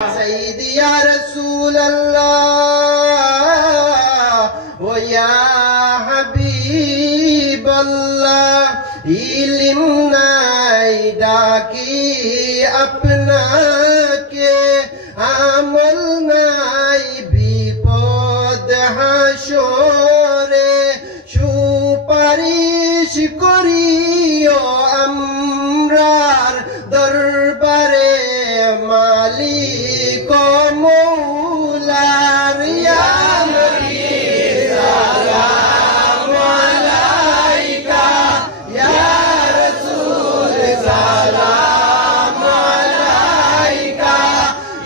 سيدي يا رسول الله ويا حبيب الله इल्म নাই ডাকি আপনাকে আমল নাই বিপদ হাসরে সুপারিশ করিও আমরার দরবারে মালিক মৌলার ইয়া নবী সালাম আলাইকা ইয়া রাসূল সালাম আলাইকা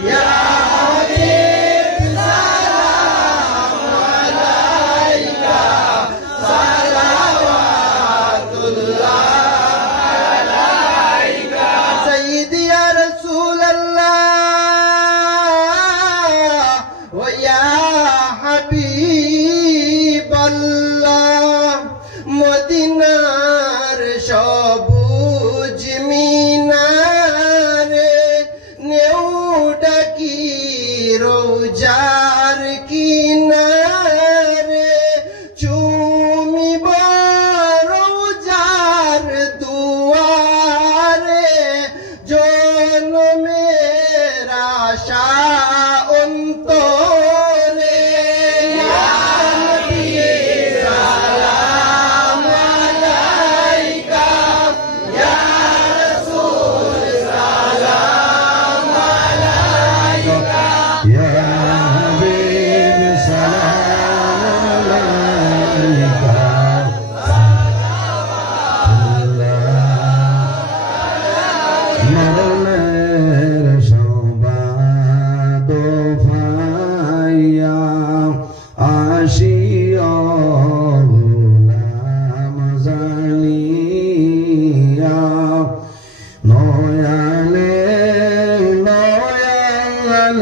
ইয়া হাবিব সালাম আলাইকা সালাওয়াতুল্লাহ আলাইকা সাইয়্যিদি ইয়া রাসূলাল্লাহ ওয়া হাবিবাল্লাহ মদিনার সবুজ মিনারে নেউ ডাকি রোজার কিনারে চুমিব রোজার দুয়ারে জন্মের আশা অন্তরে ইয়া নবী সালাম আলাইকা ইয়া রাসূল সালাম আলাইকা يا حبيب سلام عليك মরণের সংবাদ পাইয়া আসিয়া নাম জানিয়া নয়ালে নয়াল